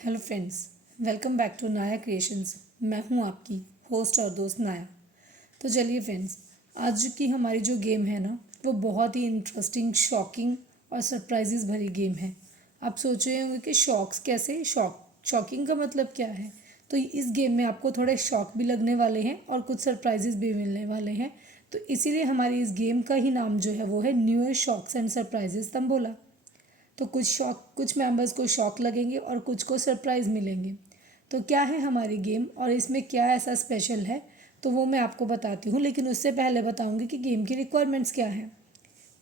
Hello friends, welcome back to Naya creations. मैं हूं आपकी होस्ट और दोस्त नाया। तो चलिए फ्रेंड्स, आज की हमारी जो गेम है ना, वो बहुत ही इंटरेस्टिंग, शॉकिंग और सरप्राइजेस भरी गेम है। आप सोच रहे होंगे कि शॉक्स कैसे, शॉकिंग का मतलब क्या है। तो इस गेम में आपको थोड़े शॉक भी लगने वाले हैं और कुछ सरप्राइजेस भी मिलने वाले हैं। तो इसीलिए हमारी इस गेम का ही नाम जो है वो है new year shocks and surprises tambola. तो कुछ मेंबर्स को शॉक लगेंगे और कुछ को सरप्राइज़ मिलेंगे। तो क्या है हमारी गेम और इसमें क्या ऐसा स्पेशल है, तो वो मैं आपको बताती हूँ। लेकिन उससे पहले बताऊँगी कि गेम की रिक्वायरमेंट्स क्या है।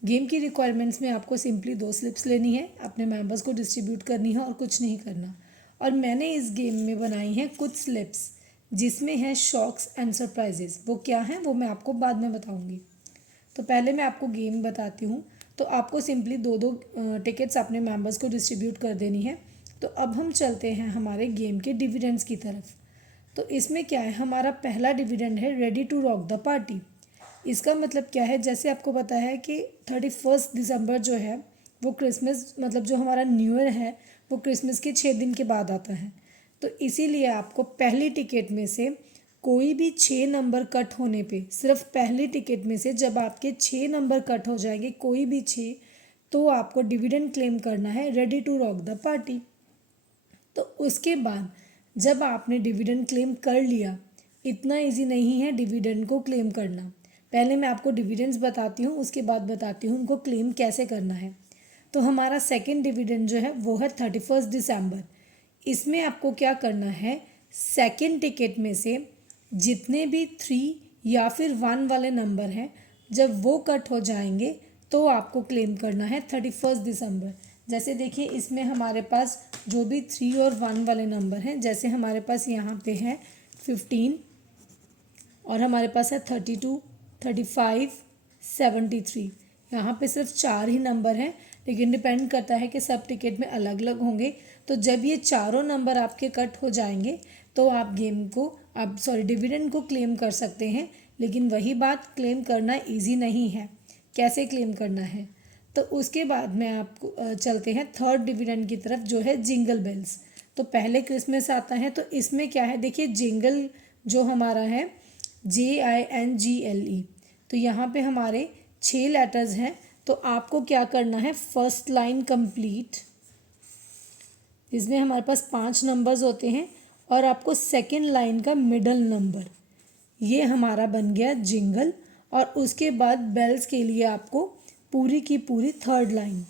गेम की रिक्वायरमेंट्स में आपको सिंपली 2 स्लिप्स लेनी है, अपने मेंबर्स को डिस्ट्रीब्यूट करनी है और कुछ नहीं करना। और मैंने इस गेम में बनाई हैं कुछ स्लिप्स जिसमें है शॉक्स एंड सरप्राइजेस। वो क्या हैं वो मैं आपको बाद में बताऊँगी। तो पहले मैं आपको गेम बताती हूँ। तो आपको सिंपली दो दो टिकट्स अपने मेंबर्स को डिस्ट्रीब्यूट कर देनी है। तो अब हम चलते हैं हमारे गेम के डिविडेंड्स की तरफ। तो इसमें क्या है, हमारा पहला डिविडेंड है ready to rock the party. इसका मतलब क्या है, जैसे आपको पता है कि 31 दिसंबर जो है वो क्रिसमस, मतलब जो हमारा न्यू ईयर है वो क्रिसमस के 6 दिन के बाद आता है। तो इसीलिए आपको पहली टिकट में से कोई भी 6 नंबर कट होने पे, सिर्फ पहली टिकट में से जब आपके 6 नंबर कट हो जाएंगे, कोई भी 6, तो आपको डिविडेंड क्लेम करना है ready to rock the party. तो उसके बाद जब आपने डिविडेंड क्लेम कर लिया, इतना इजी नहीं है डिविडेंड को क्लेम करना। पहले मैं आपको डिविडेंड्स बताती हूँ, उसके बाद बताती हूँ उनको क्लेम कैसे करना है। तो हमारा सेकंड डिविडेंड जो है वो है 31 दिसंबर। इसमें आपको क्या करना है, सेकंड टिकट में से जितने भी 3 या फिर 1 वाले नंबर हैं, जब वो कट हो जाएंगे तो आपको क्लेम करना है 31 दिसंबर। जैसे देखिए, इसमें हमारे पास जो भी 3 और 1 वाले नंबर हैं, जैसे हमारे पास यहाँ पे है 15 और हमारे पास है 32, 35, 73। यहाँ पे सिर्फ 4 ही नंबर हैं, लेकिन डिपेंड करता है कि सब टिकट में अलग अलग होंगे। तो जब ये चारों नंबर आपके कट हो जाएंगे तो आप डिविडेंड को क्लेम कर सकते हैं। लेकिन वही बात, क्लेम करना इजी नहीं है। कैसे क्लेम करना है, तो उसके बाद में आपको चलते हैं थर्ड डिविडेंड की तरफ, जो है जिंगल बेल्स। तो पहले क्रिसमस आता है, तो इसमें क्या है, देखिए जिंगल जो हमारा है JINGLE। तो यहाँ पे हमारे 6 लेटर्स हैं। तो आपको क्या करना है, फर्स्ट लाइन कंप्लीट, इसमें हमारे पास 5 नंबर्स होते हैं, और आपको सेकंड लाइन का मिडल नंबर, ये हमारा बन गया जिंगल। और उसके बाद बेल्स के लिए आपको पूरी की पूरी थर्ड लाइन,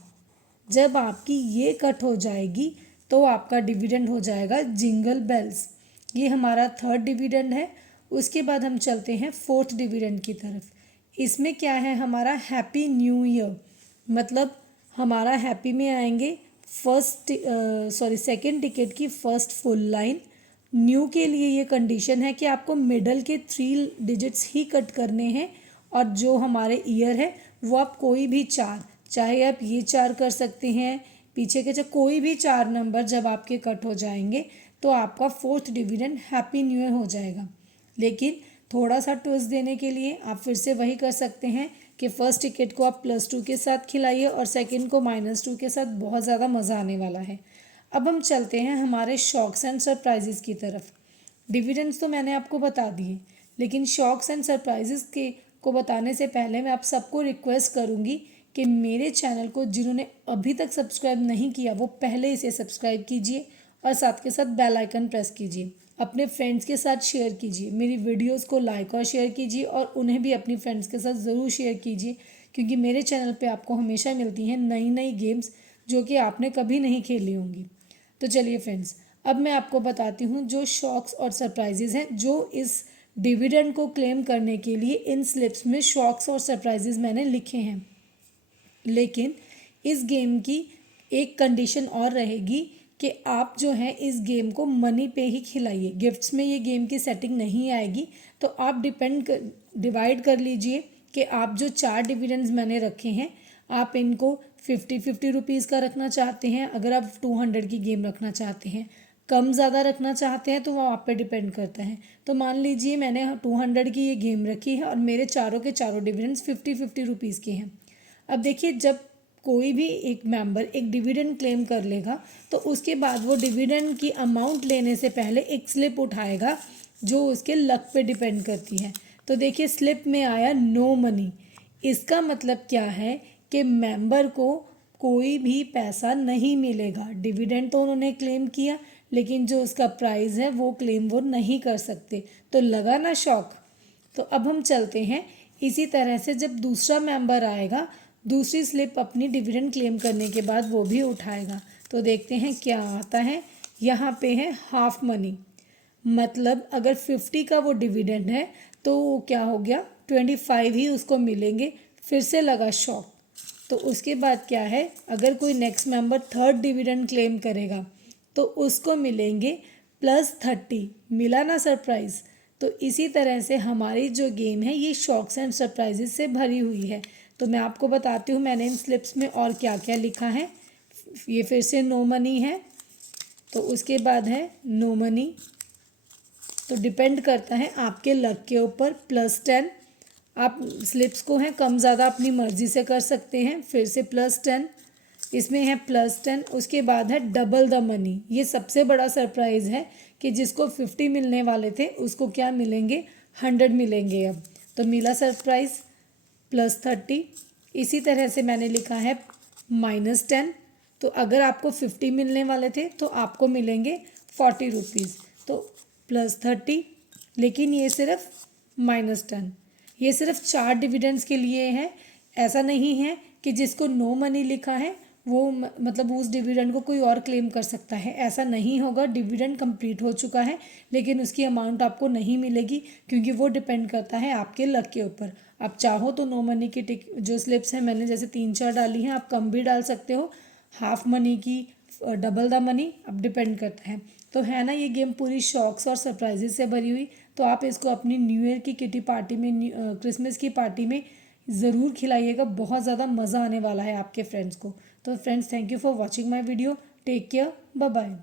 जब आपकी ये कट हो जाएगी तो आपका डिविडेंड हो जाएगा जिंगल बेल्स। ये हमारा थर्ड डिविडेंड है। उसके बाद हम चलते हैं फोर्थ डिविडेंड की तरफ। इसमें क्या है, हमारा हैप्पी न्यू ईयर, मतलब हमारा हैप्पी में आएंगे सेकंड टिकट की फर्स्ट फुल लाइन। न्यू के लिए ये कंडीशन है कि आपको मिडल के 3 डिजिट्स ही कट करने हैं, और जो हमारे ईयर है वो आप कोई भी 4, चाहे आप ये 4 कर सकते हैं, पीछे के चाहे कोई भी 4 नंबर जब आपके कट हो जाएंगे तो आपका fourth dividend happy new year हो जाएगा। लेकिन थोड़ा सा ट्विस्ट देने के लिए आप फिर से वही कर सकते हैं कि फर्स्ट टिकट को आप +2 के साथ खिलाइए और सेकंड को -2 के साथ। बहुत ज़्यादा मज़ा आने वाला है। अब हम चलते हैं हमारे शॉक्स एंड सरप्राइजेस की तरफ। डिविडेंड्स तो मैंने आपको बता दिए, लेकिन शॉक्स एंड सरप्राइजेस के को बताने से पहले मैं आप सबको रिक्वेस्ट करूँगी कि मेरे चैनल को जिन्होंने अभी तक सब्सक्राइब नहीं किया वो पहले इसे सब्सक्राइब कीजिए, और साथ के साथ बेल आइकन प्रेस कीजिए। अपने फ्रेंड्स के साथ शेयर कीजिए, मेरी वीडियोस को लाइक और शेयर कीजिए, और उन्हें भी अपनी फ्रेंड्स के साथ ज़रूर शेयर कीजिए, क्योंकि मेरे चैनल पे आपको हमेशा मिलती हैं नई नई गेम्स जो कि आपने कभी नहीं खेली होंगी। तो चलिए फ्रेंड्स, अब मैं आपको बताती हूँ जो शॉक्स और सरप्राइजेज हैं, जो इस डिविडेंड को क्लेम करने के लिए इन स्लिप्स में शॉक्स और सरप्राइजेज मैंने लिखे हैं। लेकिन इस गेम की एक कंडीशन और रहेगी कि आप जो है इस गेम को मनी पे ही खिलाइए, गिफ्ट्स में ये गेम की सेटिंग नहीं आएगी। तो आप डिवाइड कर लीजिए कि आप जो 4 डिविडेंड्स मैंने रखे हैं, आप इनको 50-50 रुपीज़ का रखना चाहते हैं, अगर आप 200 की गेम रखना चाहते हैं, कम ज़्यादा रखना चाहते हैं तो वो आप पे डिपेंड करता है। तो मान लीजिए मैंने 200 की ये गेम रखी है और मेरे चारों के चारों डिविडेंड्स 50-50 रुपीज़ के हैं। अब देखिए, जब कोई भी एक मेंबर एक डिविडेंड क्लेम कर लेगा तो उसके बाद वो डिविडेंड की अमाउंट लेने से पहले एक स्लिप उठाएगा जो उसके लक पे डिपेंड करती है। तो देखिए स्लिप में आया नो मनी। इसका मतलब क्या है कि मेंबर को कोई भी पैसा नहीं मिलेगा। डिविडेंड तो उन्होंने क्लेम किया लेकिन जो उसका प्राइस है वो क्लेम वो नहीं कर सकते। तो लगा ना शॉक। तो अब हम चलते हैं इसी तरह से जब दूसरा मेंबर आएगा दूसरी स्लिप अपनी डिविडेंड क्लेम करने के बाद वो भी उठाएगा। तो देखते हैं क्या आता है। यहाँ पे है हाफ मनी, मतलब अगर 50 का वो डिविडेंड है तो वो क्या हो गया 25 ही उसको मिलेंगे। फिर से लगा शॉक। तो उसके बाद क्या है, अगर कोई next member third dividend claim करेगा तो उसको मिलेंगे +30। मिला ना सरप्राइज। तो इसी तरह से हमारी जो गेम है ये शॉक्स एंड सरप्राइजेस से भरी हुई है। तो मैं आपको बताती हूँ मैंने इन स्लिप्स में और क्या क्या लिखा है। ये फिर से नो मनी है, तो उसके बाद है नो मनी, तो डिपेंड करता है आपके लक के ऊपर। +10, आप स्लिप्स को हैं कम ज़्यादा अपनी मर्ज़ी से कर सकते हैं। फिर से +10, इसमें है +10। उसके बाद है डबल द मनी। ये सबसे बड़ा सरप्राइज़ है कि जिसको 50 मिलने वाले थे उसको क्या मिलेंगे 100 मिलेंगे अब। तो मिला सरप्राइज़ +30। इसी तरह से मैंने लिखा है -10। तो अगर आपको 50 मिलने वाले थे तो आपको मिलेंगे 40 रुपीज़। तो +30, लेकिन ये सिर्फ -10। ये सिर्फ 4 डिविडेंड्स के लिए है। ऐसा नहीं है कि जिसको नो मनी लिखा है वो मतलब उस डिविडेंड को कोई और क्लेम कर सकता है, ऐसा नहीं होगा। डिविडेंड कंप्लीट हो चुका है लेकिन उसकी अमाउंट आपको नहीं मिलेगी क्योंकि वो डिपेंड करता है आपके लक के ऊपर। आप चाहो तो नो मनी की जो स्लिप्स हैं मैंने जैसे 3-4 डाली हैं, आप कम भी डाल सकते हो। हाफ मनी की, डबल द मनी, अब डिपेंड करता है। तो है ना ये गेम पूरी शॉक्स और सरप्राइजेस से भरी हुई। तो आप इसको अपनी न्यू ईयर की किटी पार्टी में, क्रिसमस की पार्टी में ज़रूर खिलाइएगा। बहुत ज़्यादा मज़ा आने वाला है आपके फ्रेंड्स को। तो friends, thank you for watching my video. Take care, bye bye.